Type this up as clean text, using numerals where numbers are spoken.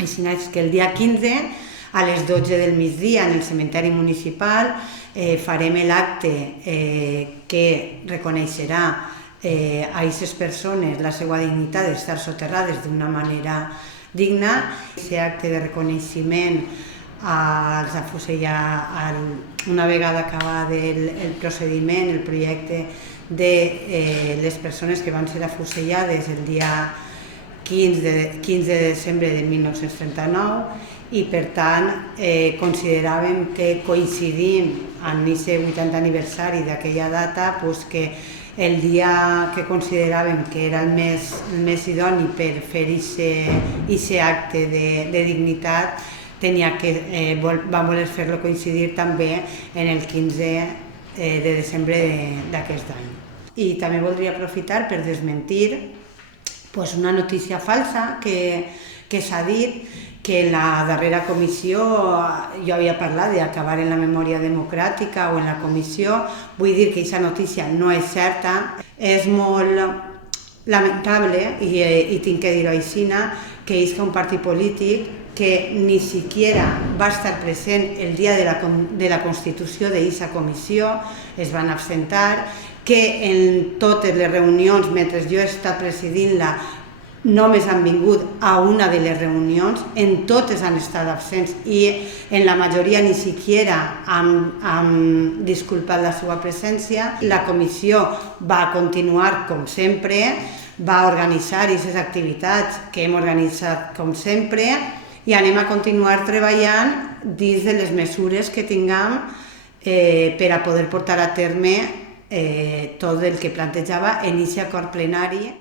Així és que el dia 15, a les 12 del migdia, en el cementeri municipal, farem l'acte que reconeixerà a aquestes persones la seva dignitat d'estar soterrades d'una manera digna. Aquest acte de reconeixement els afusella, una vegada acabat el procediment, el projecte de les persones que van ser afusellades el dia 15 de desembre de 1939, i per tant consideràvem que coincidint amb aquest 80 aniversari d'aquella data, que el dia que consideràvem que era el més idoni per fer aquest acte de dignitat, vam voler fer-lo coincidir també en el 15 de desembre d'aquest any. I també voldria aprofitar per desmentir una notícia falsa que s'ha dit, que en la darrera comissió jo havia parlat d'acabar en la memòria democràtica o en la comissió. Vull dir que aquesta notícia no és certa. És molt lamentable, i tinc que dir-ho així, que és un partit polític que ni siquiera va estar present el dia de la constitució d'aquesta comissió, es van absentar, que en totes les reunions, mentre jo he estat presidint-la, només han vingut a una de les reunions, en totes han estat absents i en la majoria ni siquiera han disculpat la seva presència. La comissió va continuar com sempre, va organitzar aquestes activitats que hem organitzat com sempre i anem a continuar treballant dins de les mesures que tinguem per a poder portar a terme tot el que plantejava en aquest acord plenari.